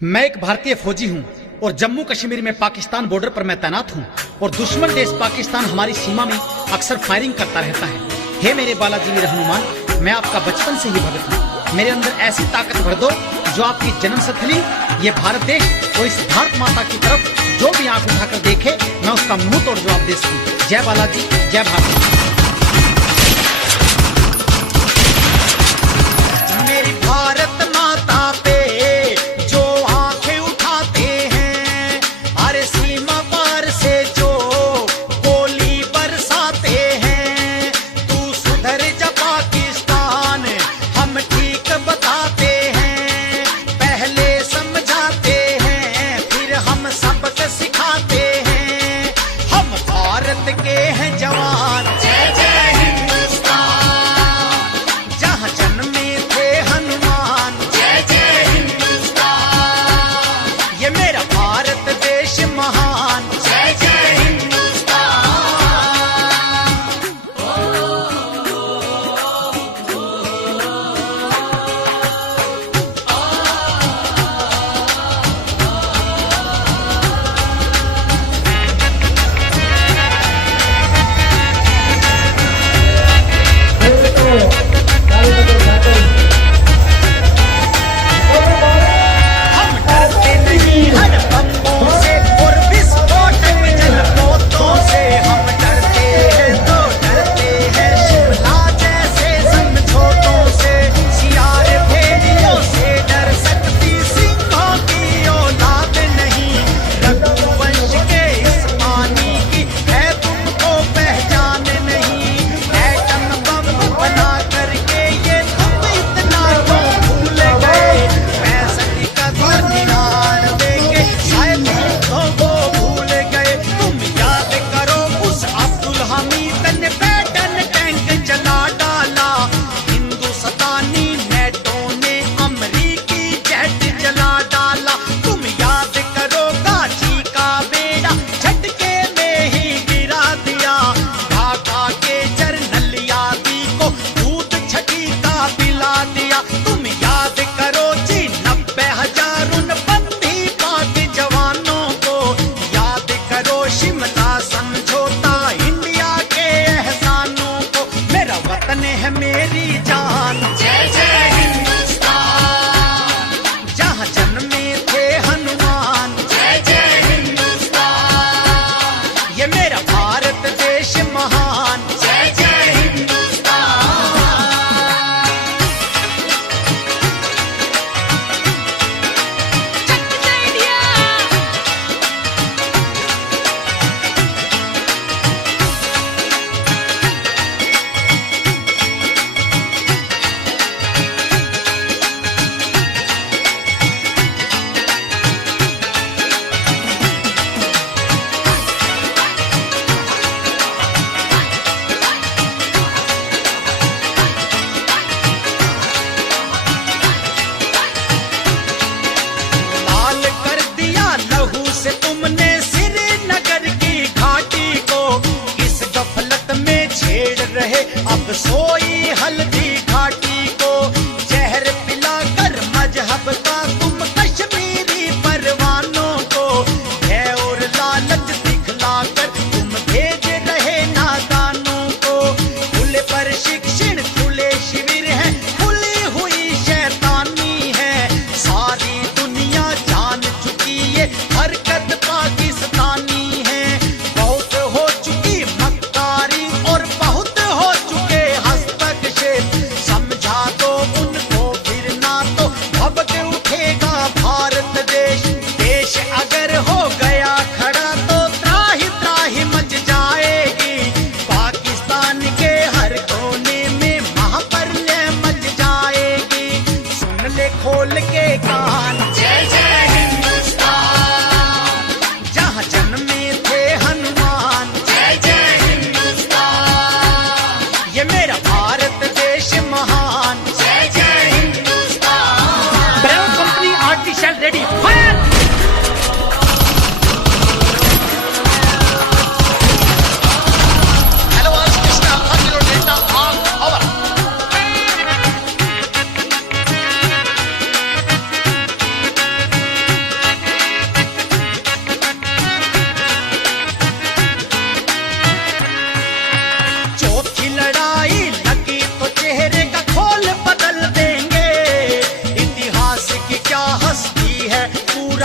मैं एक भारतीय फौजी हूँ और जम्मू कश्मीर में पाकिस्तान बॉर्डर पर मैं तैनात हूँ और दुश्मन देश पाकिस्तान हमारी सीमा में अक्सर फायरिंग करता रहता है। हे मेरे बालाजी वीर हनुमान, मैं आपका बचपन से ही भगत हूँ। मेरे अंदर ऐसी ताकत भर दो जो आपकी जन्मस्थली ये भारत देश और इस भारत माता की तरफ जो भी आंख उठाकर देखे मैं उसका मुंह तोड़ जवाब दे सकूँ। जय बालाजी, जय भारत। मेरी भारत माता पे जो आंखें उठाते हैं, हर सीमा पार से जो गोली बरसाते हैं, तू सुधर जा पाकिस्तान, हम ठीक बताते हैं, पहले समझाते हैं फिर हम सबक सिखाते हैं। हम भारत के हैं जवान, जय जय हिंदुस्तान, जहाँ जन्मे थे हनुमान,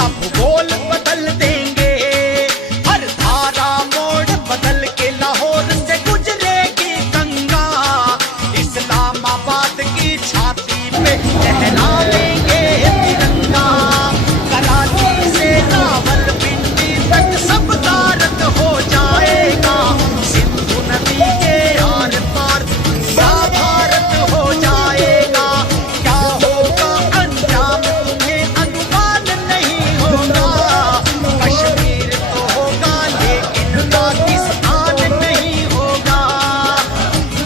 पूरा भूगोल बदल देंगे। हर धारा मोड़ बदल के लाहौर से गुजरेगी गंगा, इस्लामाबाद की छाती पे लहराएंगे तिरंगा। कराची से रावलपिंडी तक सब भारत हो जाएगा, सिंधु नदी के आर पार क्या भारत हो जाएगा। क्या होगा अंजाम तुम्हें अनुमान नहीं होगा, कश्मीर तो होगा लेकिन पाकिस्तान नहीं होगा।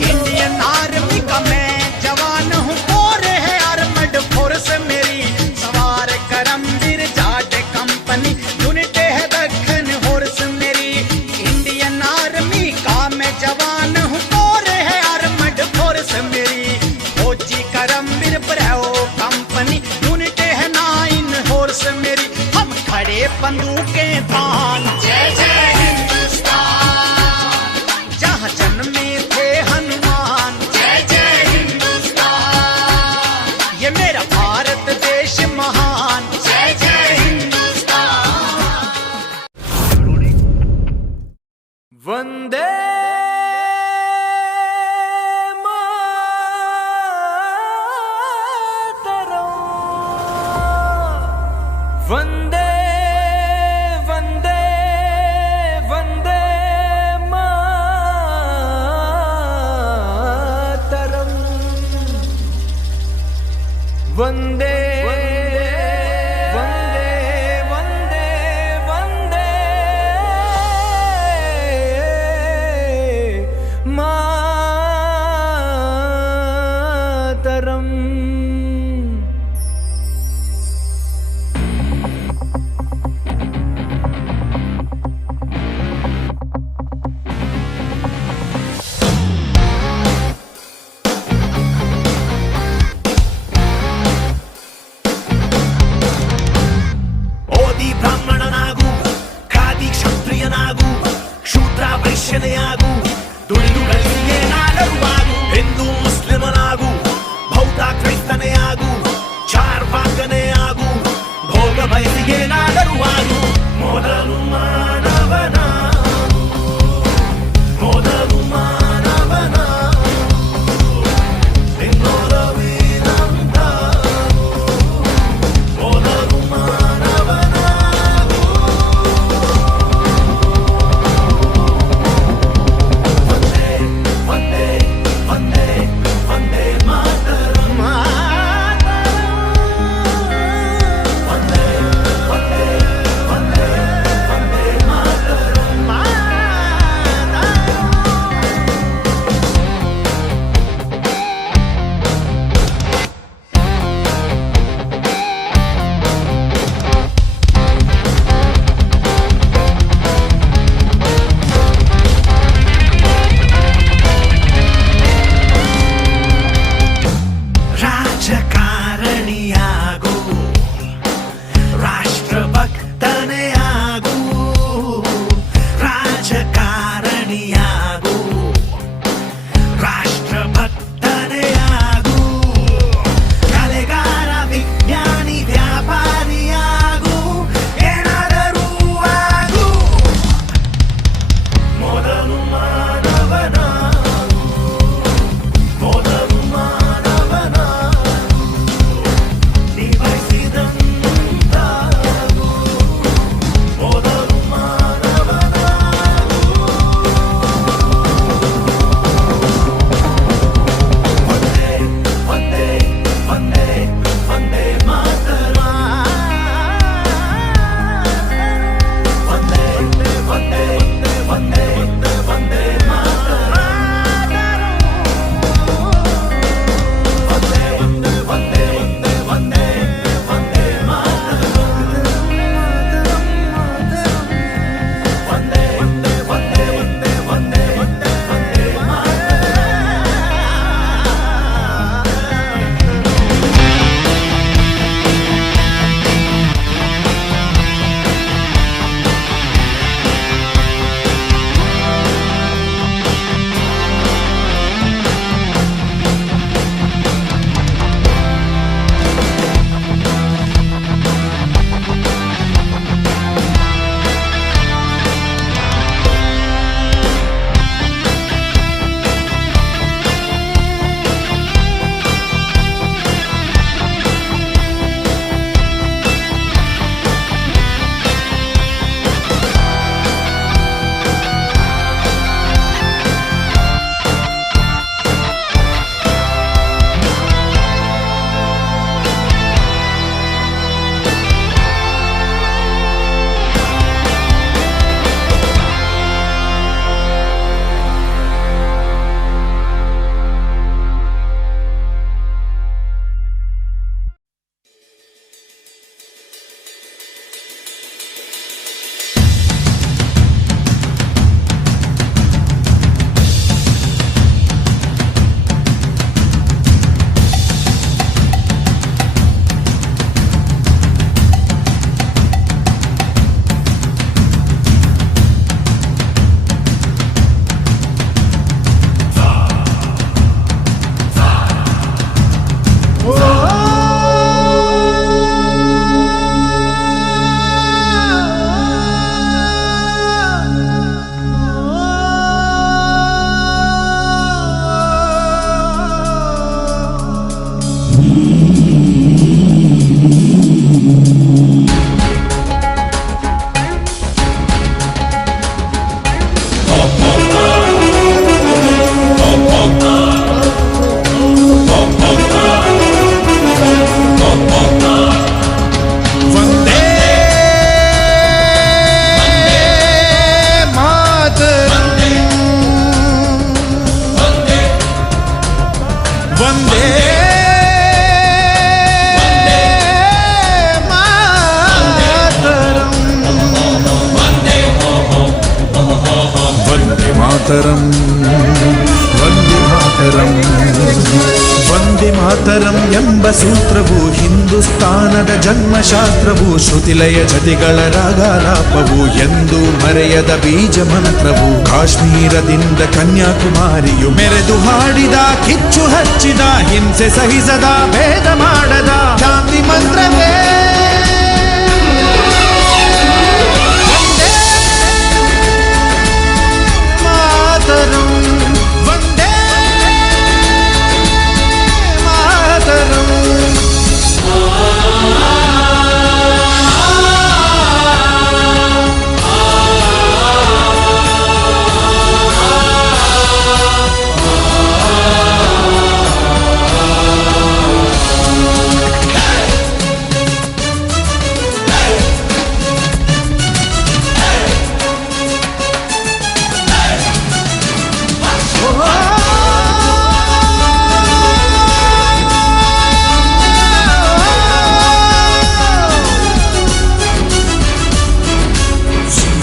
इंडियन आर्मी का मैं जवान हूँ, और है आर्मड फोर्स मेरी, सवार करमवीर जाट कंपनी यूनिट है दक्खन हॉर्स मेरी। इंडियन आर्मी का मैं जवान हूँ, और है आर्मड फोर्स मेरी, फौजी करमवीर ब्रेवो कंपनी यूनिट है 9 हॉर्स मेरी। हम खड़े बंदूकें तान, जय जय हिंदुस्तान, जहाँ जन्मे थे हनुमान, जय जय हिंदुस्तान। ये मेरा भारत देश महान, जय जय हिंदुस्तान। वंदे मातरम, वंदे वंदे वंदे मातरम, वंदे वंदे वंदे वंदे मातरम। ಓದಿ ಬ್ರಾಹ್ಮಣನಾಗು, ಖಾದಿ ಕ್ಷತ್ರಿಯನಾಗು, ಶೂದ್ರ ವೈಶ್ಯನೇ ಆಗು, ದುಡಿದು ಗಳಿಸಿಯೇ ನಾಡರುವಾಗು. ಹಿಂದೂ ಮುಸ್ಲಿಮನಾಗು, ಬೌದ್ಧ ಕ್ರೈಸ್ತನೇ ಆಗು, ಚಾರ್ವಾಕನೇ ಆಗು, ಭೋಗ ಬಯಸಿಯೇ ನಾಡರುವಾಗು. ಮೊದಲು ಮಾನವನಾಗು, ಮೊದಲು ಮಾನವನಾಗು, ಇನ್ನೊರವಿನಂತಾಗು, ಮೊದಲು ಮಾನವನಾಗು. ವಂದೇ ವಂದೇ ವಂದೇ ವಂದೇ ಮಾತರಂ, ಮಾತರಂ. ವಂದೇ ವಂದೇ ಮಾತರಂ ವಂದೇ ಮಾತರಂ. ವಂದೇ ಮಾತರಂ ಎಂಬ ಸೂತ್ರವು ಹಿಂದೂಸ್ತಾನದ ಜನ್ಮಶಾಸ್ತ್ರವು, ಶ್ರುತಿಲಯ ಜತಿಗಳ ರಾಗಾಲಾಪವು, ಎಂದು ಮರೆಯದ ಬೀಜ ಮಂತ್ರವು. ಕಾಶ್ಮೀರದಿಂದ ಕನ್ಯಾಕುಮಾರಿಯು ಮೆರೆದು ಹಾಡಿದ, ಕಿಚ್ಚು ಹಚ್ಚಿದ, ಹಿಂಸೆ ಸಹಿಸದ, ಭೇದ ಮಾಡದ ಶಾಂತಿ ಮಂತ್ರವೇ ಮಾತರಂ. ವಂದೇ ಮಾತರಂ.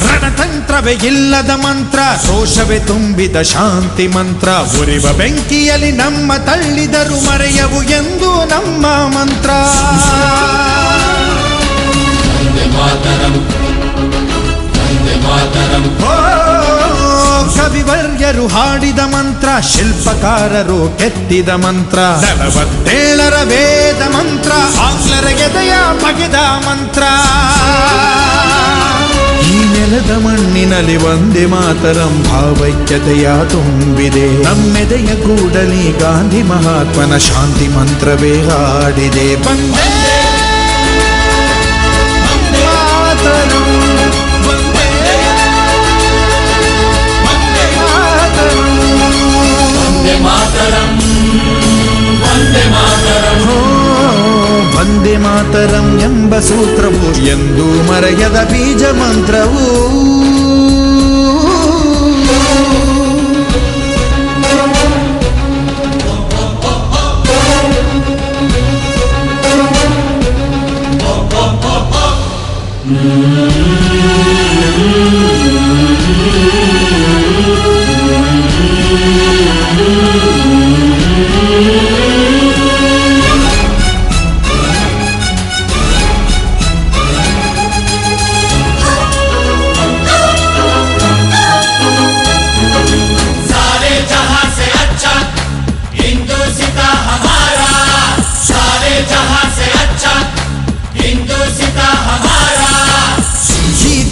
ರಣತಂತ್ರವೇ ಇಲ್ಲದ ಮಂತ್ರ, ರೋಷವೇ ತುಂಬಿದ ಶಾಂತಿ ಮಂತ್ರ. ಉರಿವ ಬೆಂಕಿಯಲ್ಲಿ ನಮ್ಮ ತಳ್ಳಿದರು ಮರೆಯವು ಎಂದು ನಮ್ಮ ಮಂತ್ರ. ಓ, ಕವಿವರ್ಯರು ಹಾಡಿದ ಮಂತ್ರ, ಶಿಲ್ಪಕಾರರು ಕೆತ್ತಿದ ಮಂತ್ರ. 47ರ ವೇದ ಮಂತ್ರ, ಆಂಗ್ಲರ ಎದೆಯ ಬಗೆದ ಮಂತ್ರ. ಈ ನೆಲದ ಮಣ್ಣಿನಲ್ಲಿ ವಂದೇ ಮಾತರಂ ಭಾವೈಕ್ಯತೆಯ ತುಂಬಿದೆ. ನಮ್ಮೆದೆಯ ಕೂಡಲಿ ಗಾಂಧಿ ಮಹಾತ್ಮನ ಶಾಂತಿ ಮಂತ್ರವೇ ಹಾಡಿದೆ. ವಂದೇ ಮಾತರಂ. ವಂದೇ ಮಾತರಂ. ವಂದೇ ಮಾತರಂ. ವಂದೇ ಮಾತರಂ ಎಂಬ ಸೂತ್ರವು ಎಂದು ಮರೆಯದ ಬೀಜ ಮಂತ್ರವು.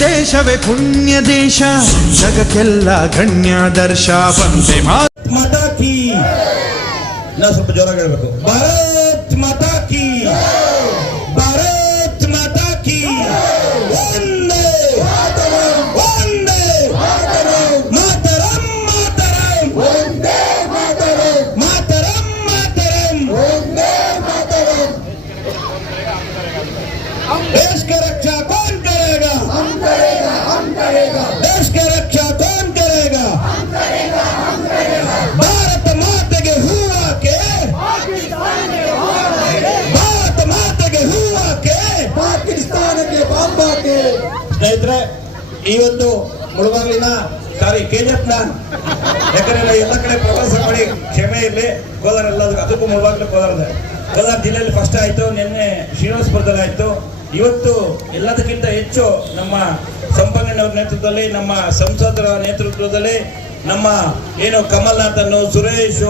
ದೇಶವೇ ಪುಣ್ಯ ದೇಶ, ಜಗಕ್ಕೆಲ್ಲ ಗಣ್ಯಾದರ್ಶ. ವಂದೇ ಮಾತಾ ಕಿ. ನಾವು ಸ್ವಲ್ಪ ಜೋರಾಗಿ ಹೇಳ್ಬೇಕು. ಭಾರತ್ ಮಾತಾ ಕಿ. ಭಾರತ್ ಮಾತಾ ಕಿ. ವಂದೇ ವಂದೇ ಮಾತರಂ. ಮಾತರಂ ವಂದೇ ಮಾತರಂ. ಮಾತರಂ ಮಾತರಂ ವಂದೇ ಮಾತರಂ. देश की रक्षा कौन करेगा? हम करेगा, हम करेगा. देश की रक्षा कौन करेगा? हम करेगा, हम करेगा. भारत माತೆಗೆ ಹೂವಾಕೆ, ಭಾರತ ಮಾತೆಗೆ ಹೂವಾಕೆ, ಪಾಕಿಸ್ತಾನಕ್ಕೆ ಬಾಂಬಾಕೆ. ಸ್ನೇಹಿತರೆ, ಈ ಒಂದು ಮುಳುಬಾಗಿಲಿನ KGF ಯಾಕಂದ್ರೆ ಎಲ್ಲ ಕಡೆ ಪ್ರವಾಸ ಮಾಡಿ ಕ್ಷಮೆ ಇರಲಿ. ಕೋಲಾರ ಎಲ್ಲದಕ್ಕೂ ಅದಕ್ಕೂ ಮುಳುಬಾಗಿಲು ಕೋಲಾರ ಜಿಲ್ಲೆಯಲ್ಲಿ ಫಸ್ಟ್ ಆಯ್ತು, ನಿನ್ನೆ ಶ್ರೀನಿವಾಸಪುರದಲ್ಲಿ ಆಯ್ತು. ಇವತ್ತು ಎಲ್ಲದಕ್ಕಿಂತ ಹೆಚ್ಚು ನಮ್ಮ ಸಂಪಂಗಣ್ಣವ್ರ ನೇತೃತ್ವದಲ್ಲಿ, ನಮ್ಮ ಸಂಸದರ ನೇತೃತ್ವದಲ್ಲಿ, ನಮ್ಮ ಏನು ಕಮಲ್ನಾಥನ್, ಸುರೇಶ್,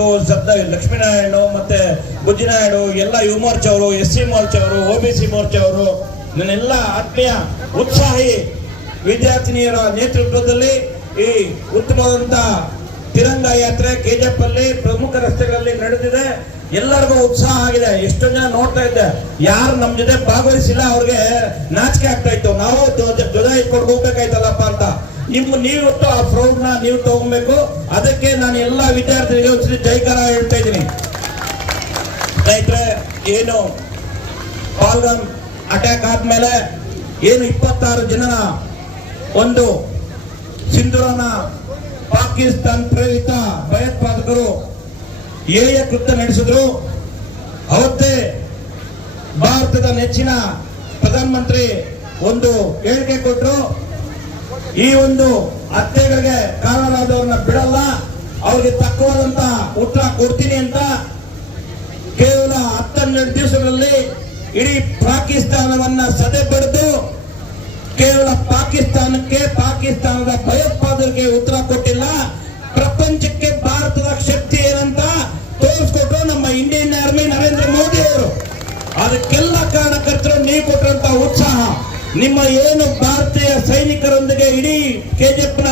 ಲಕ್ಷ್ಮೀನಾರಾಯಣ ಮತ್ತೆ ಬುಜ್ಜಿನಾಯ್ಡು, ಎಲ್ಲ ಯುವ ಮೋರ್ಚಾ ಅವರು, SC ಮೋರ್ಚಾ ಅವರು, OBC ಮೋರ್ಚಾ ಅವರು, ನನ್ನೆಲ್ಲ ಆತ್ಮೀಯ ಉತ್ಸಾಹಿ ವಿದ್ಯಾರ್ಥಿನಿಯರ ನೇತೃತ್ವದಲ್ಲಿ ಈ ಉತ್ತಮವಾದಂತ ತಿರಂಗ ಯಾತ್ರೆ KGF ಅಲ್ಲಿ ಪ್ರಮುಖ ರಸ್ತೆಗಳಲ್ಲಿ ನಡೆದಿದೆ. ಎಲ್ಲರಿಗೂ ಉತ್ಸಾಹ ಆಗಿದೆ. ಎಷ್ಟೊಂದು ಜನ ನೋಡ್ತಾ ಇದ್ದೆ, ಯಾರು ನಮ್ ಜೊತೆ ಭಾಗವಹಿಸಿಲ್ಲ ಅವ್ರಿಗೆ ನಾಚಿಕೆ ಆಗ್ತಾ ಇತ್ತು. ನಾವು ಧ್ವಜ ಇಟ್ಕೊಂಡು ಹೋಗ್ಬೇಕಾಯ್ತಲ್ಲಪ್ಪ ಅಂತ. ನೀವತ್ತು ಆ ಪ್ರೌಡ್ ನ ನೀವು ತಗೊಬೇಕು. ಅದಕ್ಕೆ ನಾನು ಎಲ್ಲಾ ವಿದ್ಯಾರ್ಥಿಗಳಿಗೆ ಒಂದ್ಸರಿ ಜೈಕಾರ ಹೇಳ್ತಾ ಇದ್ದೀನಿ. ಸ್ನೇಹಿತರೆ, ಏನು ಪಾಲ್ಗಾಮ್ ಅಟ್ಯಾಕ್ ಆದ್ಮೇಲೆ ಏನು 26 ಜನರ ಒಂದು ಸಿಂಧೂರನ ಪಾಕಿಸ್ತಾನ ಪ್ರೇರಿತ ಭಯೋತ್ಪಾದಕರು ಕೃತ್ಯ ನಡೆಸಿದ್ರು. ಅವತ್ತೇ ಭಾರತದ ನೆಚ್ಚಿನ ಪ್ರಧಾನಮಂತ್ರಿ ಒಂದು ಹೇಳಿಕೆ ಕೊಟ್ಟರು. ಈ ಒಂದು ಹತ್ಯೆಗಳಿಗೆ ಕಾರಣರಾದವ್ರನ್ನ ಬಿಡಲ್ಲ, ಅವ್ರಿಗೆ ತಕ್ಕವಾದಂತ ಉತ್ತರ ಕೊಡ್ತೀನಿ ಅಂತ ಕೇವಲ 12 ದಿವಸಗಳಲ್ಲಿ ಇಡೀ ಪಾಕಿಸ್ತಾನವನ್ನ ಸದೆ ಬಡಿದು ಕೇವಲ ಪಾಕಿಸ್ತಾನದ ಭಯೋತ್ಪಾದಕರಿಗೆ ಉತ್ತರ ಕೊಟ್ಟಿಲ್ಲ, ಪ್ರಪಂಚಕ್ಕೆ ಭಾರತದ ಶಕ್ತಿ ಏನಂತ ತೋರಿಸ್ಕೊಟ್ರು ನಮ್ಮ ಇಂಡಿಯನ್ ಆರ್ಮಿ ನರೇಂದ್ರ ಮೋದಿ ಅವರು. ಅದಕ್ಕೆಲ್ಲ ಕಾರಣಕರ್ತರು ನೀವು ಕೊಟ್ಟಂತ ಉತ್ಸಾಹ, ನಿಮ್ಮ ಏನು ಭಾರತೀಯ ಸೈನಿಕರೊಂದಿಗೆ ಇಡೀ ಕೆಜಿಎಫ್ನ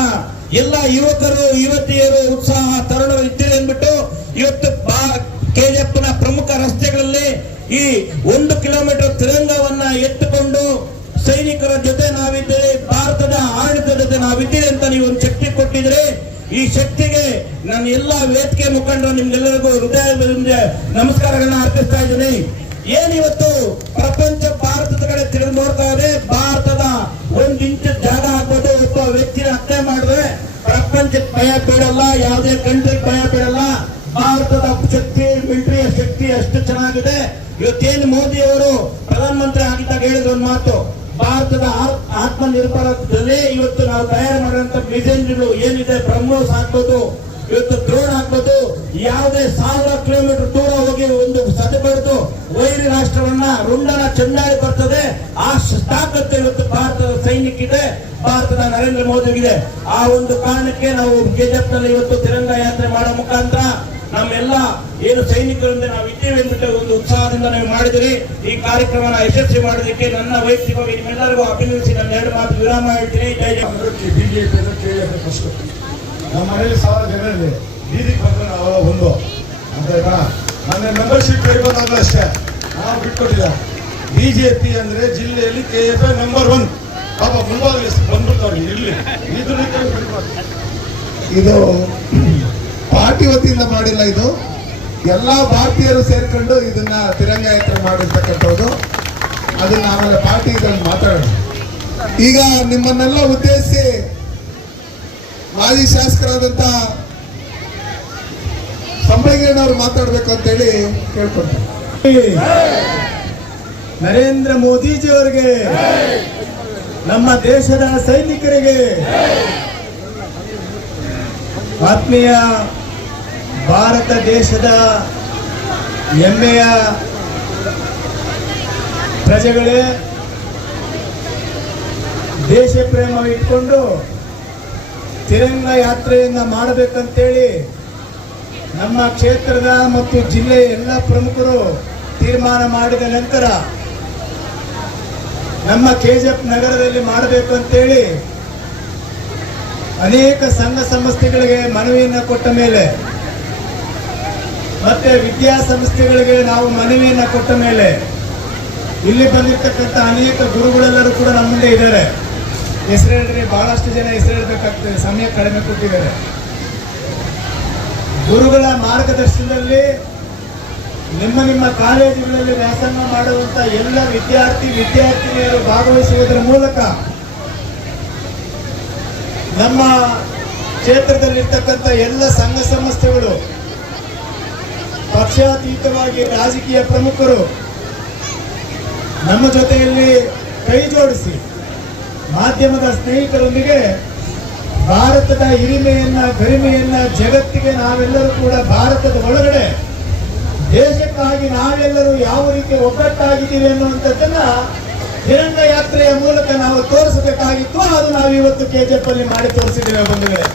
ಎಲ್ಲ ಯುವಕರು ಯುವತಿಯರು ಉತ್ಸಾಹ ತರುಣರು ಇದ್ದೀರಿ ಅಂದ್ಬಿಟ್ಟು ಇವತ್ತು ಕೆಜಿಎಫ್ನ ಪ್ರಮುಖ ರಸ್ತೆಗಳಲ್ಲಿ ಈ 1 ಕಿಲೋಮೀಟರ್ ತಿರಂಗವನ್ನ ಎತ್ತುಕೊಂಡು ಸೈನಿಕರ ಜೊತೆ ನಾವಿದ್ದೇವೆ, ಭಾರತದ ಆಡಳಿತದ ಜೊತೆ ನಾವಿದ್ದೀರಿ ಅಂತ ನೀವು ಒಂದು ಶಕ್ತಿ ಕೊಟ್ಟಿದ್ರೆ, ಈ ಶಕ್ತಿಗೆ ನಾನು ಎಲ್ಲ ವೇದಿಕೆ ಮುಖಂಡರು ನಿಮ್ಗೆಲ್ಲರಿಗೂ ಹೃದಯದಿಂದ ನಮಸ್ಕಾರಗಳನ್ನ ಅರ್ಪಿಸ್ತಾ ಇದ್ದೀನಿ. ಏನಿವತ್ತು ಪ್ರಪಂಚ ಭಾರತದ ಕಡೆ ತಿರುಗಿ ನೋಡ್ತಾ ಇದೆ, ಭಾರತದ 1 ಇಂಚು ಜಾಗ ಹಾಕೋದು ಒಬ್ಬ ವ್ಯಕ್ತಿನ ಹತ್ಯೆ ಮಾಡಿದ್ರೆ ಪ್ರಪಂಚಕ್ಕೆ ಭಯ ಬೀಳಲ್ಲ, ಯಾವುದೇ ಕಂಟ್ರಿಗೆ ಭಯ ಬೀಳಲ್ಲ. ಭಾರತದ ಶಕ್ತಿ ಮಿಲಿಟರಿಯ ಶಕ್ತಿ ಅಷ್ಟು ಚೆನ್ನಾಗಿದೆ. ಇವತ್ತೇನು ಮೋದಿ ಅವರು ಪ್ರಧಾನಮಂತ್ರಿ ಆಗಿದ್ದಾಗ ಹೇಳಿದ ಒಂದು ಮಾತು, ಭಾರತದ ಆತ್ಮನಿರ್ಭರದಲ್ಲಿ ಇವತ್ತು ನಾವು ತಯಾರು ಮಾಡಿರುವಂತ ಮಿಸೈಲ್ಗಳು ಏನಿದೆ, ಬ್ರಹ್ಮೋಸ್ ಹಾಕ್ಬೋದು, ಇವತ್ತು ಡ್ರೋನ್ ಹಾಕ್ಬೋದು, ಯಾವುದೇ 1000 ಕಿಲೋಮೀಟರ್ ದೂರ ಹೋಗಿ ಒಂದು ಸದೆ ಬಡಿದು ವೈರಿ ರಾಷ್ಟ್ರವನ್ನ ರುಂಡನ ಚೆಂಡಾಡಿ ಬರ್ತದೆ. ಆ ತಾಕತ್ತು ಇವತ್ತು ಭಾರತದ ಸೈನಿಕಿದೆ, ಭಾರತದ ನರೇಂದ್ರ ಮೋದಿಗಿದೆ. ಆ ಒಂದು ಕಾರಣಕ್ಕೆ ನಾವು ಕೆಜಿಎಫ್ ನಲ್ಲಿ ಇವತ್ತು ತಿರಂಗ ಯಾತ್ರೆ ಮಾಡೋ ಮುಖಾಂತರ ನಮ್ಮೆಲ್ಲ ಏನು ಸೈನಿಕರಿಂದ ನಾವು ಇದ್ದೇವೆ ಅಂದ್ಬಿಟ್ಟು ಒಂದು ಉತ್ಸಾಹದಿಂದ ನೀವು ಮಾಡಿದಿರಿ. ಈ ಕಾರ್ಯಕ್ರಮನ ಯಶಸ್ವಿ ಮಾಡೋದಕ್ಕೆ ನನ್ನ ವೈಯಕ್ತಿಕವಾಗಿ ನಿಮ್ಮೆಲ್ಲರಿಗೂ ಅಭಿನಂದಿಸಿ ನನ್ನ 2 ಮಾತು ವಿರಾಮ ಹೇಳ್ತೀನಿ. ಜೈ ಜೈ. ನಮ್ಮ ಮನೇಲಿ 1000 ಜನ ಇದೆ, ಬೀದಿಗೆ ಬಂದ್ರೆ ನಾವು ಒಂದು ಅಂತ ನನ್ನ ಮೆಂಬರ್ಶಿಪ್ ಕೈಗೊಂಡಾಗ ಅಷ್ಟೇ ನಾವು ಬಿಟ್ಕೊಟ್ಟಿಲ್ಲ. ಬಿಜೆಪಿ ಅಂದ್ರೆ ಜಿಲ್ಲೆಯಲ್ಲಿ KF ನಂಬರ್ 1. ಪಾಪ ಮುಂಭಾಗದಲ್ಲಿ ಬಂದ್ಬಿಡ್ತಾವ್ರಿ ಇರ್ಲಿ, ಇದು ಪಾರ್ಟಿ ವತಿಯಿಂದ ಮಾಡಿಲ್ಲ, ಇದು ಎಲ್ಲಾ ಭಾರತೀಯರು ಸೇರ್ಕೊಂಡು ಇದನ್ನ ತಿರಂಗ ಯಾತ್ರೆ ಮಾಡಿರ್ತಕ್ಕಂಥದ್ದು. ಅದನ್ನ ಆಮೇಲೆ ಪಾರ್ಟಿ ಇದನ್ನು ಮಾತಾಡೋಣ. ಈಗ ನಿಮ್ಮನ್ನೆಲ್ಲ ಉದ್ದೇಶಿಸಿ ಮಾಜಿ ಶಾಸಕರಾದಂತ ಸಂಬೈಗೇನವರು ಮಾತಾಡ್ಬೇಕು ಅಂತೇಳಿ ಕೇಳ್ಕೊಳ್ತಾರೆ. ನರೇಂದ್ರ ಮೋದಿಜಿ ಅವರಿಗೆ, ನಮ್ಮ ದೇಶದ ಸೈನಿಕರಿಗೆ, ಆತ್ಮೀಯ ಭಾರತ ದೇಶದ ಹೆಮ್ಮೆಯ ಪ್ರಜೆಗಳೇ, ದೇಶ ಪ್ರೇಮ ಇಟ್ಕೊಂಡು ತಿರಂಗ ಯಾತ್ರೆಯನ್ನ ಮಾಡಬೇಕಂತೇಳಿ ನಮ್ಮ ಕ್ಷೇತ್ರದ ಮತ್ತು ಜಿಲ್ಲೆಯ ಎಲ್ಲ ಪ್ರಮುಖರು ತೀರ್ಮಾನ ಮಾಡಿದ ನಂತರ ನಮ್ಮ ಕೆಜಿಎಫ್ ನಗರದಲ್ಲಿ ಮಾಡಬೇಕು ಅಂತೇಳಿ ಅನೇಕ ಸಂಘ ಸಂಸ್ಥೆಗಳಿಗೆ ಮನವಿಯನ್ನು ಕೊಟ್ಟ ಮೇಲೆ, ಮತ್ತೆ ವಿದ್ಯಾಸಂಸ್ಥೆಗಳಿಗೆ ನಾವು ಮನವಿಯನ್ನು ಕೊಟ್ಟ ಮೇಲೆ, ಇಲ್ಲಿ ಬಂದಿರತಕ್ಕಂಥ ಅನೇಕ ಗುರುಗಳೆಲ್ಲರೂ ಕೂಡ ನಮ್ಮ ಮುಂದೆ ಇದ್ದಾರೆ. ಹೆಸರು ಹೇಳಿದ್ರೆ ಬಹಳಷ್ಟು ಜನ ಹೆಸರು ಹೇಳಬೇಕಾಗ್ತದೆ, ಸಮಯ ಕಡಿಮೆ ಕೊಟ್ಟಿದ್ದಾರೆ. ಗುರುಗಳ ಮಾರ್ಗದರ್ಶನದಲ್ಲಿ ನಿಮ್ಮ ಕಾಲೇಜುಗಳಲ್ಲಿ ವ್ಯಾಸಂಗ ಮಾಡುವಂತ ಎಲ್ಲ ವಿದ್ಯಾರ್ಥಿನಿಯರು ಭಾಗವಹಿಸುವುದರ ಮೂಲಕ ನಮ್ಮ ಕ್ಷೇತ್ರದಲ್ಲಿರ್ತಕ್ಕಂಥ ಎಲ್ಲ ಸಂಘ ಸಂಸ್ಥೆಗಳು, ಪಕ್ಷಾತೀತವಾಗಿ ರಾಜಕೀಯ ಪ್ರಮುಖರು ನಮ್ಮ ಜೊತೆಯಲ್ಲಿ ಕೈ ಜೋಡಿಸಿ ಮಾಧ್ಯಮದ ಸ್ನೇಹಿತರೊಂದಿಗೆ ಭಾರತದ ಹಿರಿಮೆಯನ್ನ ಗರಿಮೆಯನ್ನ ಜಗತ್ತಿಗೆ ನಾವೆಲ್ಲರೂ ಕೂಡ ಭಾರತದ ಒಳಗಡೆ ದೇಶಕ್ಕಾಗಿ ನಾವೆಲ್ಲರೂ ಯಾವ ರೀತಿ ಒಗ್ಗಟ್ಟಾಗಿದ್ದೀವಿ ಅನ್ನುವಂಥದ್ದನ್ನ ತಿರಂಗ ಯಾತ್ರೆಯ ಮೂಲಕ ನಾವು ತೋರಿಸಬೇಕಾಗಿತ್ತು. ಅದು ನಾವು ಇವತ್ತು ಕೆಜಿಎಫ್ ಅಲ್ಲಿ ಮಾಡಿ ತೋರಿಸಿದ್ದೇವೆ ಬಂಧುಗಳೇ.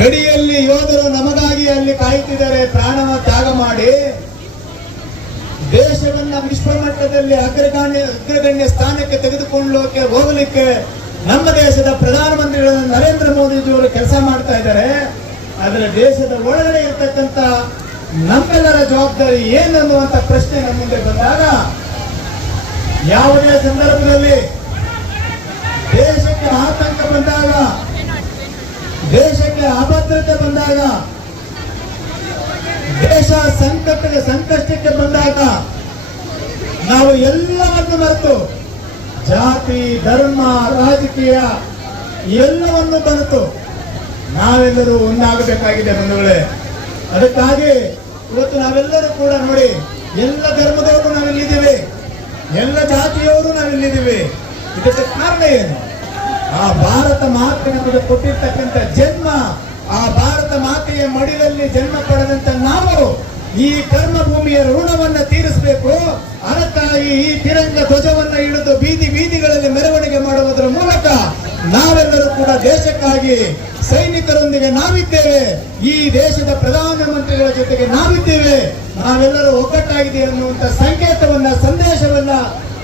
ಗಡಿಯಲ್ಲಿ ಯೋಧರು ನಮಗಾಗಿ ಅಲ್ಲಿ ಕಾಯುತ್ತಿದ್ದಾರೆ, ಪ್ರಾಣವ ತ್ಯಾಗ ಮಾಡಿ ದೇಶವನ್ನ ವಿಶ್ವಮಟ್ಟದಲ್ಲಿ ಅಗ್ರಗಣ್ಯ ಸ್ಥಾನಕ್ಕೆ ತೆಗೆದುಕೊಳ್ಳೋಕೆ ಹೋಗಲಿಕ್ಕೆ ನಮ್ಮ ದೇಶದ ಪ್ರಧಾನಮಂತ್ರಿಗಳು ನರೇಂದ್ರ ಮೋದಿಜಿಯವರು ಕೆಲಸ ಮಾಡ್ತಾ ಇದ್ದಾರೆ. ಆದರೆ ದೇಶದ ಒಳಗಡೆ ಇರ್ತಕ್ಕಂಥ ನಮ್ಮೆಲ್ಲರ ಜವಾಬ್ದಾರಿ ಏನು ಅನ್ನುವಂಥ ಪ್ರಶ್ನೆ ನಮ್ಮ ಮುಂದೆ ಬಂದಾಗ, ಯಾವುದೇ ಸಂದರ್ಭದಲ್ಲಿ ದೇಶಕ್ಕೆ ಆತಂಕ ಬಂದಾಗ, ದೇಶಕ್ಕೆ ಅಭದ್ರತೆ ಬಂದಾಗ, ದೇಶ ಸಂಕಷ್ಟಕ್ಕೆ ಬಂದಾಗ ನಾವು ಎಲ್ಲವನ್ನು ಮರೆತು ಜಾತಿ ಧರ್ಮ ರಾಜಕೀಯ ಎಲ್ಲವನ್ನು ಮರೆತು ನಾವೆಲ್ಲರೂ ಒಂದಾಗಬೇಕಾಗಿದೆ ಬಂಧುಗಳೇ. ಅದಕ್ಕಾಗಿ ಇವತ್ತು ನಾವೆಲ್ಲರೂ ಕೂಡ ನೋಡಿ, ಎಲ್ಲ ಧರ್ಮದವರು ನಾವಿಲ್ಲಿದ್ದೀವಿ, ಎಲ್ಲ ಜಾತಿಯವರು ನಾವಿಲ್ಲಿದ್ದೀವಿ. ಇದಕ್ಕೆ ಕಾರಣ ಏನು? ಆ ಭಾರತ ಮಾತೆ ನಮಗೆ ಕೊಟ್ಟಿರ್ತಕ್ಕಂಥ ಜನ್ಮ, ಆ ಭಾರತ ಮಾತೆಯ ಮಡಿಲಲ್ಲಿ ಜನ್ಮ ಪಡೆದಂತ ನಾವು ಈ ಕರ್ಮ ಭೂಮಿಯ ಋಣವನ್ನ ತೀರಿಸಬೇಕು. ಅದಕ್ಕಾಗಿ ಈ ತಿರಂಗ ಧ್ವಜವನ್ನ ಹಿಡಿದು ಬೀದಿ ಬೀದಿಗಳಲ್ಲಿ ಮೆರವಣಿಗೆ ಮಾಡುವುದರ ಮೂಲಕ ನಾವೆಲ್ಲರೂ ಕೂಡ ದೇಶಕ್ಕಾಗಿ ಸೈನಿಕರೊಂದಿಗೆ ನಾವಿದ್ದೇವೆ, ಈ ದೇಶದ ಪ್ರಧಾನಮಂತ್ರಿಗಳ ಜೊತೆಗೆ ನಾವಿದ್ದೇವೆ, ನಾವೆಲ್ಲರೂ ಒಗ್ಗಟ್ಟಾಗಿದೆ ಅನ್ನುವಂತ ಸಂಕೇತವನ್ನ ಸಂದೇಶವನ್ನ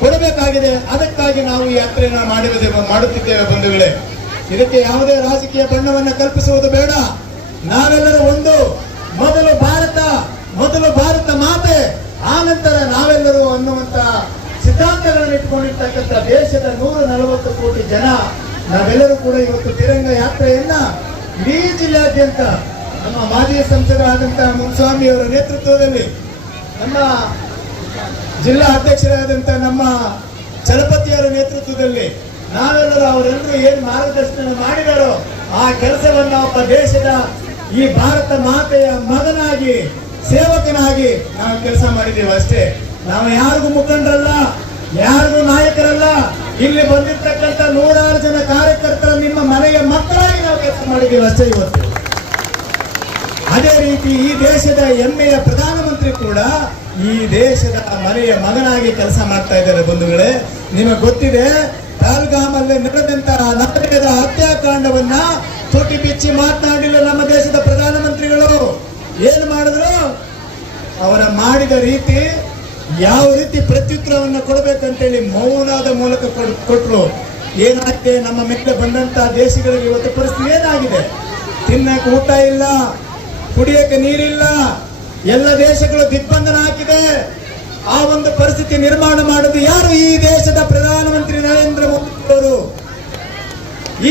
ಕೊಡಬೇಕಾಗಿದೆ. ಅದಕ್ಕಾಗಿ ನಾವು ಈ ಯಾತ್ರೆಯನ್ನ ಮಾಡುತ್ತಿದ್ದೇವೆ ಬಂಧುಗಳೇ. ಇದಕ್ಕೆ ಯಾವುದೇ ರಾಜಕೀಯ ಬಣ್ಣವನ್ನ ಕಲ್ಪಿಸುವುದು ಬೇಡ. ನಾವೆಲ್ಲರೂ ಒಂದು, ಮೊದಲು ಭಾರತ ಮಾತೆ, ಆನಂತರ ನಾವೆಲ್ಲರೂ ಅನ್ನುವಂತ ಸಿದ್ಧಾಂತಗಳನ್ನು ಇಟ್ಕೊಂಡಿರ್ತಕ್ಕಂಥ ದೇಶದ 140 ಕೋಟಿ ಜನ ನಾವೆಲ್ಲರೂ ಕೂಡ ಇವತ್ತು ತಿರಂಗ ಯಾತ್ರೆಯನ್ನ ಇಡೀ ಜಿಲ್ಲೆಯಾದ್ಯಂತ ನಮ್ಮ ಮಾಜಿ ಸಂಸದರಾದಂತಹ ಮುನ್ಸ್ವಾಮಿ ಅವರ ನೇತೃತ್ವದಲ್ಲಿ, ನಮ್ಮ ಜಿಲ್ಲಾ ಅಧ್ಯಕ್ಷರಾದಂತ ನಮ್ಮ ಚಲಪತಿಯವರ ನೇತೃತ್ವದಲ್ಲಿ ನಾವೆಲ್ಲರೂ ಅವರೆಲ್ಲರೂ ಏನು ಮಾರ್ಗದರ್ಶನ ಮಾಡಿದಾರೋ ಆ ಕೆಲಸವನ್ನ ಒಬ್ಬ ದೇಶದ ಈ ಭಾರತ ಮಾತೆಯ ಮಗನಾಗಿ, ಸೇವಕನಾಗಿ ನಾವು ಕೆಲಸ ಮಾಡಿದ್ದೇವೆ ಅಷ್ಟೇ. ನಾವು ಯಾರಿಗೂ ಮುಖಂಡರಲ್ಲ, ಯಾರಿಗೂ ನಾಯಕರಲ್ಲ. ಇಲ್ಲಿ ಬಂದಿರ್ತಕ್ಕಂಥ 106 ಜನ ಕಾರ್ಯಕರ್ತರ ನಿಮ್ಮ ಮನೆಯ ಮಕ್ಕಳಾಗಿ ನಾವು ಕೆಲಸ ಮಾಡಿದ್ದೇವೆ ಅಷ್ಟೇ ಇವತ್ತು. ಅದೇ ರೀತಿ ಈ ದೇಶದ ಹೆಮ್ಮೆಯ ಪ್ರಧಾನಮಂತ್ರಿ ಕೂಡ ಈ ದೇಶದ ಮನೆಯ ಮಗನಾಗಿ ಕೆಲಸ ಮಾಡ್ತಾ ಇದ್ದಾರೆ ಬಂಧುಗಳೇ. ನಿಮಗೆ ಗೊತ್ತಿದೆ, ಪಹಲ್ಗಾಮಲ್ಲಿ ನಡೆದಂತಹ ನಗರದ ಹತ್ಯಾಕಾಂಡವನ್ನ ತುಟಿ ಬಿಚ್ಚಿ ಮಾತನಾಡಿಲ್ಲ ನಮ್ಮ ದೇಶದ ಪ್ರಧಾನಮಂತ್ರಿಗಳು. ಏನು ಮಾಡಿದ್ರು? ಅವರ ಮಾಡಿದ ರೀತಿ, ಯಾವ ರೀತಿ ಪ್ರತ್ಯುತ್ತರವನ್ನು ಕೊಡಬೇಕಂತೇಳಿ ಮೌನದ ಮೂಲಕ ಕೊಟ್ಟರು. ಏನಾಗಿದೆ? ನಮ್ಮ ಮೇಲೆ ಬಂದಂತ ದೇಶಗಳಿಗೆ ಇವತ್ತು ಪರಿಸ್ಥಿತಿ ಏನಾಗಿದೆ? ತಿನ್ನಕ್ಕೆ ಊಟ ಇಲ್ಲ, ಕುಡಿಯಕ್ಕೆ ನೀರಿಲ್ಲ, ಎಲ್ಲ ದೇಶಗಳು ದಿಗ್ಬಂಧನ ಹಾಕಿದೆ. ಆ ಒಂದು ಪರಿಸ್ಥಿತಿ ನಿರ್ಮಾಣ ಮಾಡುವುದು ಯಾರು? ಈ ದೇಶದ ಪ್ರಧಾನಮಂತ್ರಿ ನರೇಂದ್ರ ಮೋದಿ ಅವರು,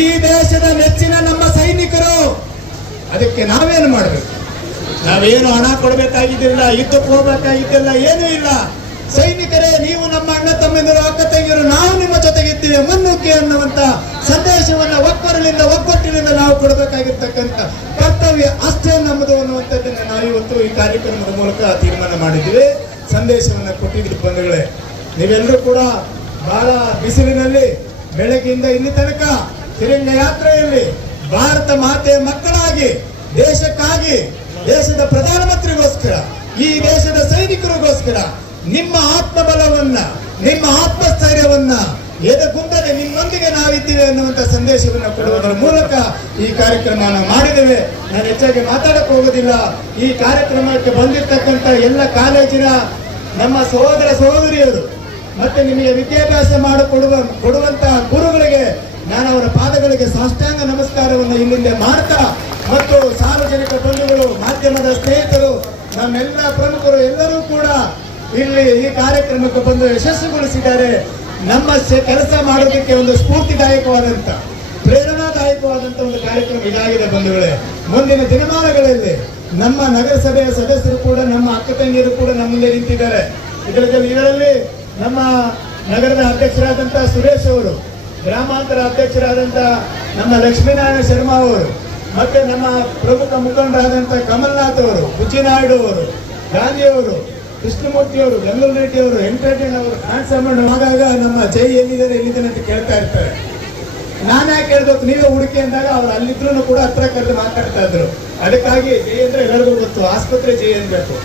ಈ ದೇಶದ ನೆಚ್ಚಿನ ನಮ್ಮ ಸೈನಿಕರು. ಅದಕ್ಕೆ ನಾವೇನು ಮಾಡಬೇಕು? ನಾವೇನು ಹಣ ಕೊಡಬೇಕಾಗಿದ್ದಿಲ್ಲ, ಯುದ್ಧಕ್ಕೆ ಹೋಗಬೇಕಾಗಿದ್ದಿಲ್ಲ, ಏನೂ ಇಲ್ಲ. ಸೈನಿಕರೇ, ನೀವು ನಮ್ಮ ಅಣ್ಣ ತಮ್ಮಂದಿರು, ಅಕ್ಕ ತಂಗಿಯರು, ನಾವು ನಿಮ್ಮ ಜೊತೆಗಿದ್ದೀವಿ, ಮುನ್ನುಗ್ಗಿ ಅನ್ನುವಂತ ಸಂದೇಶವನ್ನ ಒಗ್ಗಟ್ಟಿನಿಂದ ನಾವು ಕೊಡಬೇಕಾಗಿರ್ತಕ್ಕಂಥ ಕರ್ತವ್ಯ ಅಷ್ಟೇ ನಮ್ಮದು ಅನ್ನುವಂಥದ್ದನ್ನ ನಾವಿವತ್ತು ಈ ಕಾರ್ಯಕ್ರಮದ ಮೂಲಕ ತೀರ್ಮಾನ ಮಾಡಿದ್ದೀವಿ, ಸಂದೇಶವನ್ನ ಕೊಟ್ಟಿದ್ದೀವಿ ಬಂಧುಗಳೇ. ನೀವೆಲ್ಲರೂ ಕೂಡ ಬಹಳ ಬಿಸಿಲಿನಲ್ಲಿ ಬೆಳಗ್ಗೆಯಿಂದ ಇಲ್ಲಿ ತನಕ ತಿರಂಗ ಯಾತ್ರೆಯಲ್ಲಿ ಭಾರತ ಮಾತೆಯ ಮಕ್ಕಳಾಗಿ, ದೇಶಕ್ಕಾಗಿ, ದೇಶದ ಪ್ರಧಾನಮಂತ್ರಿಗೋಸ್ಕರ, ಈ ದೇಶದ ಸೈನಿಕರಿಗೋಸ್ಕರ ನಿಮ್ಮ ಆತ್ಮಬಲವನ್ನ, ನಿಮ್ಮ ಆತ್ಮಸ್ಥೈರ್ಯವನ್ನ ಎದೆಗುಂದದೆ ನಿಮ್ಮೊಂದಿಗೆ ನಾವಿದ್ದೀವಿ ಅನ್ನುವಂತ ಸಂದೇಶವನ್ನು ಕೊಡುವುದರ ಮೂಲಕ ಈ ಕಾರ್ಯಕ್ರಮವನ್ನು ಮಾಡಿದ್ದೇವೆ. ನಾನು ಹೆಚ್ಚಾಗಿ ಮಾತಾಡಕ್ಕೆ ಹೋಗೋದಿಲ್ಲ. ಈ ಕಾರ್ಯಕ್ರಮಕ್ಕೆ ಬಂದಿರತಕ್ಕಂಥ ಎಲ್ಲ ಕಾಲೇಜಿನ ನಮ್ಮ ಸಹೋದರ ಸಹೋದರಿಯರು ಮತ್ತೆ ನಿಮಗೆ ವಿದ್ಯಾಭ್ಯಾಸ ಕೊಡುವಂತಹ ಗುರುಗಳಿಗೆ ನಾನು ಅವರ ಪಾದಗಳಿಗೆ ಸಾಷ್ಟಾಂಗ ನಮಸ್ಕಾರವನ್ನು ಇಲ್ಲಿಂದ ಮಾಡ್ತಾ, ಮತ್ತು ಸಾರ್ವಜನಿಕ ಬಂಧುಗಳು, ಮಾಧ್ಯಮದ ಸ್ನೇಹಿತರು, ನಮ್ಮೆಲ್ಲ ಪ್ರಮುಖರು ಎಲ್ಲರೂ ಕೂಡ ಇಲ್ಲಿ ಈ ಕಾರ್ಯಕ್ರಮಕ್ಕೆ ಬಂದು ಯಶಸ್ವಿಗೊಳಿಸಿದ್ದಾರೆ. ನಮ್ಮ ಕೆಲಸ ಮಾಡೋದಕ್ಕೆ ಒಂದು ಸ್ಫೂರ್ತಿದಾಯಕವಾದಂತ, ಪ್ರೇರಣಾದಾಯಕವಾದಂತ ಒಂದು ಕಾರ್ಯಕ್ರಮ ಇದಾಗಿದೆ ಬಂಧುಗಳೇ. ಮುಂದಿನ ದಿನಮಾನಗಳಲ್ಲಿ ನಮ್ಮ ನಗರಸಭೆಯ ಸದಸ್ಯರು ಕೂಡ, ನಮ್ಮ ಅಕ್ಕ ತಂಗಿಯರು ಕೂಡ ನಮ್ಮ ಮುಂದೆ ನಿಂತಿದ್ದಾರೆ. ಇದರಲ್ಲಿ ನಮ್ಮ ನಗರದ ಅಧ್ಯಕ್ಷರಾದಂತ ಸುರೇಶ್ ಅವರು, ಗ್ರಾಮಾಂತರ ಅಧ್ಯಕ್ಷರಾದಂತ ನಮ್ಮ ಲಕ್ಷ್ಮೀನಾರಾಯಣ ಶರ್ಮಾ ಅವರು, ಮತ್ತೆ ನಮ್ಮ ಪ್ರಮುಖ ಮುಖಂಡರಾದಂತ ಕಮಲ್ನಾಥ್ ಅವರು, ಬುಜ್ಜಿನಾಯ್ಡು ಅವರು, ಗಾಂಧಿ ಅವರು, ಕೃಷ್ಣಮೂರ್ತಿ ಅವರು, ಬೆಂಗಳೂರು ರೆಡ್ಡಿ ಅವರು, ವೆಂಕಟೇಶನ್ ಅವರು, ಕಾಣಿಸಮ್ಮಣ್ಣ ಆಗಾಗ ನಮ್ಮ ಜೈ ಎಲ್ಲಿದ್ದಾರೆ ಅಂತ ಕೇಳ್ತಾ ಇರ್ತಾರೆ. ನಾನೇ ಕೇಳ್ಬೇಕು, ನೀವೇ ಹುಡುಕಿ ಅಂದಾಗ ಅವ್ರು ಅಲ್ಲಿದ್ರು ಕೂಡ ಹತ್ರ ಕರೆದು ಮಾತಾಡ್ತಾ ಇದ್ರು. ಅದಕ್ಕಾಗಿ ಜೈ ಅಂದ್ರೆ ಎಲ್ಲರಿಗೂ ಗೊತ್ತು, ಆಸ್ಪತ್ರೆ ಜೈ ಅನ್ಬೇಕು.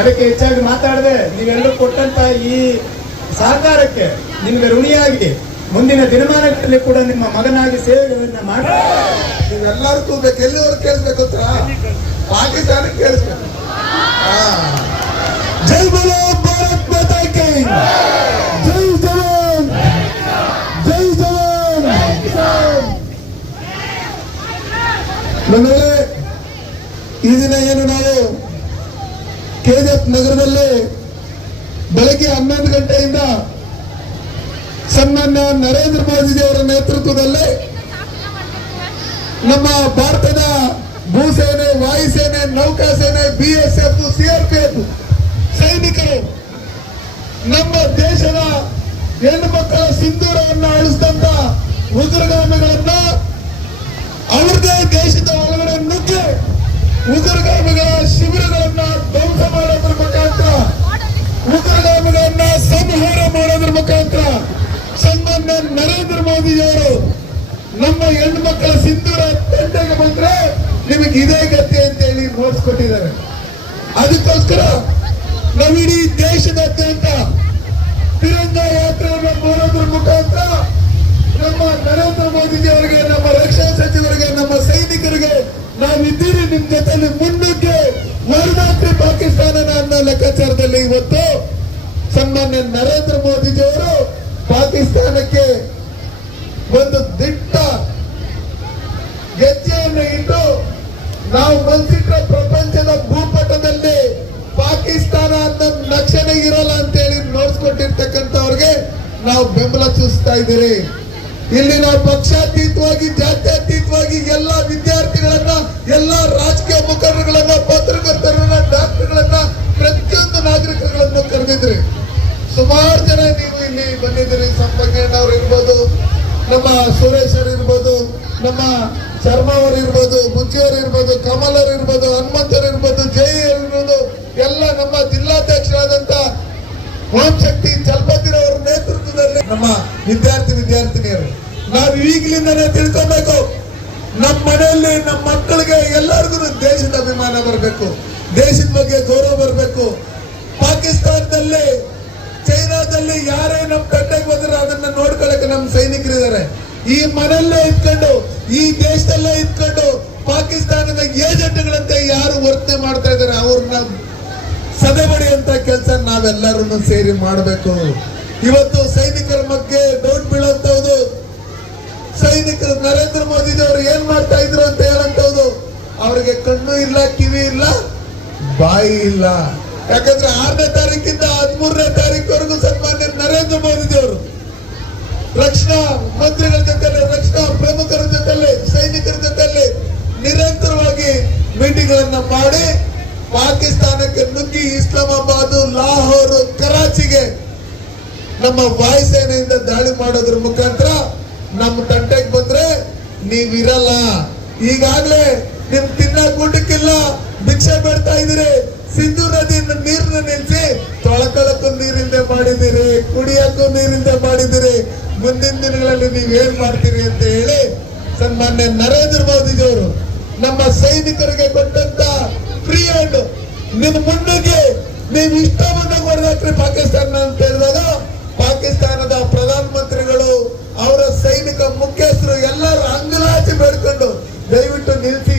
ಅದಕ್ಕೆ ಹೆಚ್ಚಾಗಿ ಮಾತಾಡದೆ ನೀವೆಲ್ಲರೂ ಕೊಟ್ಟಂತ ಈ ಸಹಕಾರಕ್ಕೆ ನಿಮ್ಗೆ ಋಣಿಯಾಗಿ ಮುಂದಿನ ದಿನಮಾನಗಳಲ್ಲಿ ಕೂಡ ನಿಮ್ಮ ಮಗನಾಗಿ ಸೇವೆಗಳನ್ನ ಮಾಡಿ. ನೀವೆಲ್ಲರೂ ಕೂಗ್ಬೇಕು. ಎಲ್ಲಿವರೆಗೂ ಕೇಳಿಸ್ಬೇಕು ಅಂತ? ಪಾಕಿಸ್ತಾನಕ್ಕೆ ಕೇಳಿಸ್ಬೇಕು. ಜೈ ಬೋಲೋ ಭಾರತ್ ಮಾತಾ ಕಿ ಜೈ, ಜವಾನ್ ಜೈ ಜವಾನ್. ನಮಗೆ ಈ ದಿನ ಏನು ನಾವು KGF ನಗರದಲ್ಲಿ ಬೆಳಗ್ಗೆ 11 ಗಂಟೆಯಿಂದ ಸನ್ಮಾನ್ಯ ನರೇಂದ್ರ ಮೋದಿ ಅವರ ನೇತೃತ್ವದಲ್ಲಿ ನಮ್ಮ ಭಾರತದ ಭೂಸೇನೆ, ವಾಯುಸೇನೆ, ನೌಕಾಸೇನೆ, BSF, CRPF ಸೈನಿಕರು ನಮ್ಮ ದೇಶದ ಹೆಣ್ಣು ಮಕ್ಕಳ ಸಿಂಧೂರವನ್ನು ಅಳಿಸಿದಂತ ಉಗ್ರಗಾಮಿಗಳನ್ನ ಅವರದೇ ದೇಶದ ಒಳಗಡೆ ನುಗ್ಗಿ ಉಗ್ರಗಾಮಿಗಳ ಶಿಬಿರಗಳನ್ನ ಧ್ವಂಸ ಮಾಡೋದ್ರ ಮುಖಾಂತರ, ಉಗ್ರಗಾಮಿಗಳನ್ನ ಸಂಹಾರ ಮಾಡೋದ್ರ ಮುಖಾಂತರ ಸನ್ಮಾನ್ಯ ಹೆಣ್ಣು ಮಕ್ಕಳ ಸಿಂಧೂರ ತಂಟೆಗೆ ಬಂದ್ರೆ ನಿಮಗೆ ಇದೇ ಗತಿ ಅಂತ ಹೇಳಿ ನೋಟ್ಸ್ ಕೊಟ್ಟಿದ್ದಾರೆ. ಅದಕ್ಕೋಸ್ಕರ ನಾವಿಡೀ ದೇಶದಾದ್ಯಂತ ತಿರಂಗ ಯಾತ್ರೆಯನ್ನು ಮಾಡೋದ್ರ ಮುಖಾಂತರ ನಮ್ಮ ನರೇಂದ್ರ ಮೋದಿಜಿ ಅವರಿಗೆ, ನಮ್ಮ ರಕ್ಷಣಾ ಸಚಿವರಿಗೆ, ನಮ್ಮ ಸೈನಿಕರಿಗೆ ನಾವಿದ್ದೀರಿ ನಿಮ್ ಜೊತೆಲಿ ಮುನ್ನುಗ್ಗಿ ವರದಾತ್ರಿ ಪಾಕಿಸ್ತಾನನ ಅನ್ನೋ ಲೆಕ್ಕಾಚಾರದಲ್ಲಿ ಇವತ್ತು ಸನ್ಮಾನ್ಯ ನರೇಂದ್ರ ಮೋದಿಜಿ ಅವರು ಪಾಕಿಸ್ತಾನಕ್ಕೆ ಒಂದು ದಿಟ್ಟ ಗೆಜ್ಜೆಯನ್ನು ಇಟ್ಟು ನಾವು ಮನ್ಸಿಟ್ಟ ಪ್ರಪಂಚದ ಭೂಪಟದಲ್ಲಿ ಪಾಕಿಸ್ತಾನ ಅನ್ನೋ ನಕ್ಷೆನೇ ಇರಲ್ಲ ಅಂತ ಹೇಳಿ ನೋಡ್ಸ್ಕೊಟ್ಟಿರ್ತಕ್ಕಂಥವ್ರಿಗೆ ನಾವು ಬೆಂಬಲ ಸೂಚಿಸ್ತಾ ಇದ್ದೀರಿ. ಇಲ್ಲಿ ನಾವು ಪಕ್ಷಾತೀತವಾಗಿ, ಜಾತ್ಯತೀತವಾಗಿ ಎಲ್ಲ ವಿದ್ಯಾರ್ಥಿಗಳನ್ನ, ಎಲ್ಲ ರಾಜಕೀಯ ಮುಖಂಡರುಗಳನ್ನ, ಪತ್ರಕರ್ತರನ್ನ, ಡಾಕ್ಟರ್ಗಳನ್ನ, ಪ್ರತಿಯೊಂದು ನಾಗರಿಕರನ್ನು ಕರೆದಿದ್ರಿ. ಸುಮಾರು ಜನ ನೀವು ಇಲ್ಲಿ ಬಂದಿದ್ದೀರಿ. ಸಂಪಂಗಣ್ಣ ಅವ್ರು ಇರ್ಬೋದು, ನಮ್ಮ ಸುರೇಶ್ ಅವರು ಇರ್ಬೋದು, ನಮ್ಮ ಶರ್ಮಾ ಅವರು ಇರ್ಬೋದು, ಬುಜ್ಜಿ ಅವರು ಇರ್ಬೋದು, ಕಮಲ್ ಅವರು ಇರ್ಬೋದು, ಹನುಮಂತರು ಇರ್ಬೋದು, ಜೈ ಇರ್ಬೋದು, ಎಲ್ಲ ನಮ್ಮ ಜಿಲ್ಲಾಧ್ಯಕ್ಷರಾದಂತ ಓಂ ಶಕ್ತಿ ಚಲಪತಿರವರ ನೇತೃತ್ವದಲ್ಲಿ ನಮ್ಮ ವಿದ್ಯಾರ್ಥಿನಿಯರು ನಾವು ಈಗಲಿಂದನೇ ತಿಳ್ಕೊಬೇಕು. ನಮ್ಮ ಮನೆಯಲ್ಲಿ ನಮ್ಮ ಮಕ್ಕಳಿಗೆ ಎಲ್ಲರಿಗೂ ದೇಶದ ಅಭಿಮಾನ ಬರಬೇಕು, ದೇಶದ ಬಗ್ಗೆ ಗೌರವ ಬರಬೇಕು. ಪಾಕಿಸ್ತಾನದಲ್ಲಿ, ಚೈನಾದಲ್ಲಿ ಯಾರೇ ನಮ್ಮ ತಂಟೆಗೆ ಬಂದ್ರೆ ಅದನ್ನ ನೋಡ್ಕೊಳಕ್ಕೆ ನಮ್ಮ ಸೈನಿಕರಿದ್ದಾರೆ. ಈ ಮನೆಯಲ್ಲೇ ಇದ್ಕೊಂಡು, ಈ ದೇಶದಲ್ಲೇ ಇದ್ಕೊಂಡು ಪಾಕಿಸ್ತಾನದ ಏಜೆಂಟ್ಗಳಂತೆ ಯಾರು ವರ್ತನೆ ಮಾಡ್ತಾ ಇದ್ದಾರೆ ಅವ್ರನ್ನ ಸದೆಬಡಿಯುವಂತ ಕೆಲಸ ನಾವೆಲ್ಲರೂ ಸೇರಿ ಮಾಡಬೇಕು. ಇವತ್ತು ಸೈನಿಕರ ಬಗ್ಗೆ ಡೌಟ್ ಬೀಳಂತವ್ದು, ಸೈನಿಕರು ನರೇಂದ್ರ ಮೋದಿ ಅವರು ಏನ್ ಮಾಡ್ತಾ ಇದ್ರು ಅಂತ ಹೇಳಂತವ್ದು. ಅವ್ರಿಗೆ ಕಣ್ಣು ಇಲ್ಲ, ಕಿವಿ ಇಲ್ಲ, ಬಾಯಿ ಇಲ್ಲ. ಯಾಕಂದ್ರೆ 6ನೇ ತಾರೀಕಿಂದ 13ನೇ ತಾರೀಕುವರೆಗೂ ಸನ್ಮಾನ್ಯ ನರೇಂದ್ರ ಮೋದಿ ಅವರು ರಕ್ಷಣಾ ಮಂತ್ರಿಗಳ ಜೊತೆಲೆ, ರಕ್ಷಣಾ ಪ್ರಮುಖರ ಜೊತೆಲೆ, ಸೈನಿಕರ ಜೊತೆಲೆ ನಿರಂತರವಾಗಿ ಮೀಟಿಂಗ್ ಗಳನ್ನ ಮಾಡಿ ಪಾಕಿಸ್ತಾನಕ್ಕೆ ನುಗ್ಗಿ ಇಸ್ಲಾಮಾಬಾದ್, ಲಾಹೋರ್, ಕರಾಚಿಗೆ ನಮ್ಮ ವಾಯುಸೇನೆಯಿಂದ ದಾಳಿ ಮಾಡೋದ್ರ ಮುಖಾಂತರ ನಮ್ಮ ತಂಟೆಗೆ ಬಂದ್ರೆ ನೀವಿರಲ್ಲ. ಈಗಾಗ್ಲೇ ನಿಮ್ ತಿನ್ನಕ್ ಊಟಕ್ಕಿಲ್ಲ, ಭಿಕ್ಷೆ ಬೇಡ್ತಾ ಇದೀರಿ. ಸಿಂಧು ನದಿಯಿಂದ ನೀರನ್ನ ನಿಲ್ಸಿ ತೊಳಕಳಕ್ಕೂ ನೀರಿಲ್ಲದೆ ಮಾಡಿದಿರಿ, ಕುಡಿಯಕ್ಕೂ ನೀರಿಲ್ಲದೆ ಮಾಡಿದಿರಿ. ಮುಂದಿನ ದಿನಗಳಲ್ಲಿ ನೀವೇನ್ ಮಾಡ್ತೀರಿ ಅಂತ ಹೇಳಿ ಸನ್ಮಾನ್ಯ ನರೇಂದ್ರ ಮೋದಿಜಿ ಅವರು ನಮ್ಮ ಸೈನಿಕರಿಗೆ ಕೊಟ್ಟಂತ ಫ್ರೀ ಹ್ಯಾಂಡ್ ನಿಮ್ ಮುನ್ನುಗ್ಗಿ ನೀವು ಇಷ್ಟ ಬಂದಾಗ ಹೊಡೆದಾಕ್ರಿ ಪಾಕಿಸ್ತಾನ ಅಂತ ಹೇಳಿದಾಗ ಪಾಕಿಸ್ತಾನದ ಪ್ರಧಾನ ಮಂತ್ರಿಗಳು, ಅವರ ಸೈನಿಕ ಮುಖ್ಯಸ್ಥರು ಎಲ್ಲರೂ ಅಂಗಲಾಚಿ ಬೇಡ್ಕೊಂಡು ದಯವಿಟ್ಟು ನಿಲ್ಸಿ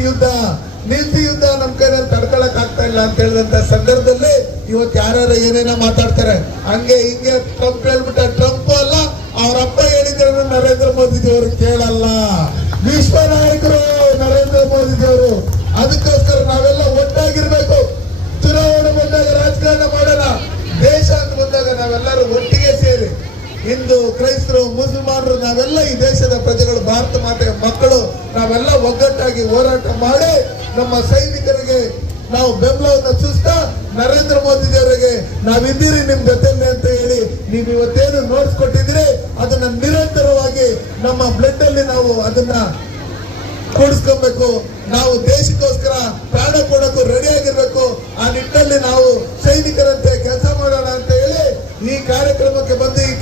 ಯುದ್ಧ ನಮ್ ಕೈಯಲ್ಲಿ ತಡ್ಕೊಳಕ್ ಆಗ್ತಾ ಇಲ್ಲ ಅಂತ ಹೇಳಿದಂತ ಸಂದರ್ಭದಲ್ಲಿ ಇವತ್ತು ಯಾರು ಏನೇನೋ ಮಾತಾಡ್ತಾರೆ. ಹಂಗೆ ಹಿಂಗೆ ಟ್ರಂಪ್ ಹೇಳ್ಬಿಟ್ಟ, ಟ್ರಂಪ್ ಅಲ್ಲ ಅವ್ರ ಅಪ್ಪ ಹೇಳಿದ್ರೆ ನರೇಂದ್ರ ಮೋದಿಜಿ ಅವರು ಕೇಳಲ್ಲ. ವಿಶ್ವ ನಾಯಕರು ನರೇಂದ್ರ ಮೋದಿಜಿ ಅವರು. ಅದಕ್ಕೋಸ್ಕರ ನಾವೆಲ್ಲ ಒಟ್ಟಾಗಿರ್ಬೇಕು. ಚುನಾವಣೆ ಬಂದಾಗ ರಾಜಕಾರಣ ಮಾಡೋಣ, ದೇಶ ಅಂತ ಬಂದಾಗ ನಾವೆಲ್ಲರೂ ಒಟ್ಟಿಗೆ ಸೇರಿ, ಹಿಂದೂ, ಕ್ರೈಸ್ತರು, ಮುಸಲ್ಮಾನರು, ನಾವೆಲ್ಲ ಈ ದೇಶದ ಪ್ರಜೆಗಳು, ಭಾರತ ಮಾತೆಯ ಮಕ್ಕಳು, ನಾವೆಲ್ಲ ಒಗ್ಗಟ್ಟಾಗಿ ಹೋರಾಟ ಮಾಡಿ ನಮ್ಮ ಸೈನಿಕರಿಗೆ ನಾವು ಬೆಂಬಲವನ್ನು ಸೂಚಿಸ್ತಾ ನರೇಂದ್ರ ಮೋದಿಜಿ ಅವರಿಗೆ ನಾವಿದ್ದೀರಿ ನಿಮ್ ಜೊತೆಯಲ್ಲಿ ಅಂತ ಹೇಳಿ ನೀವು ಇವತ್ತೇನು ನೋಟ್ಸ್ ಕೊಟ್ಟಿದ್ರಿ ಅದನ್ನ ನಿರಂತರವಾಗಿ ನಮ್ಮ ಬ್ಲಡ್ ಅಲ್ಲಿ ನಾವು ಅದನ್ನ ಕೂಡಿಸ್ಕೊಬೇಕು. ನಾವು ದೇಶಕ್ಕೋಸ್ಕರ ಪ್ರಾಣ ಕೊಡೋಕ್ಕೂ ರೆಡಿ ಆಗಿರ್ಬೇಕು. ಆ ನಿಟ್ಟಿನಲ್ಲಿ ನಾವು ಸೈನಿಕರಂತೆ ಕೆಲಸ ಮಾಡೋಣ ಅಂತ ಹೇಳಿ ಈ ಕಾರ್ಯಕ್ರಮಕ್ಕೆ ಬಂದು ಈ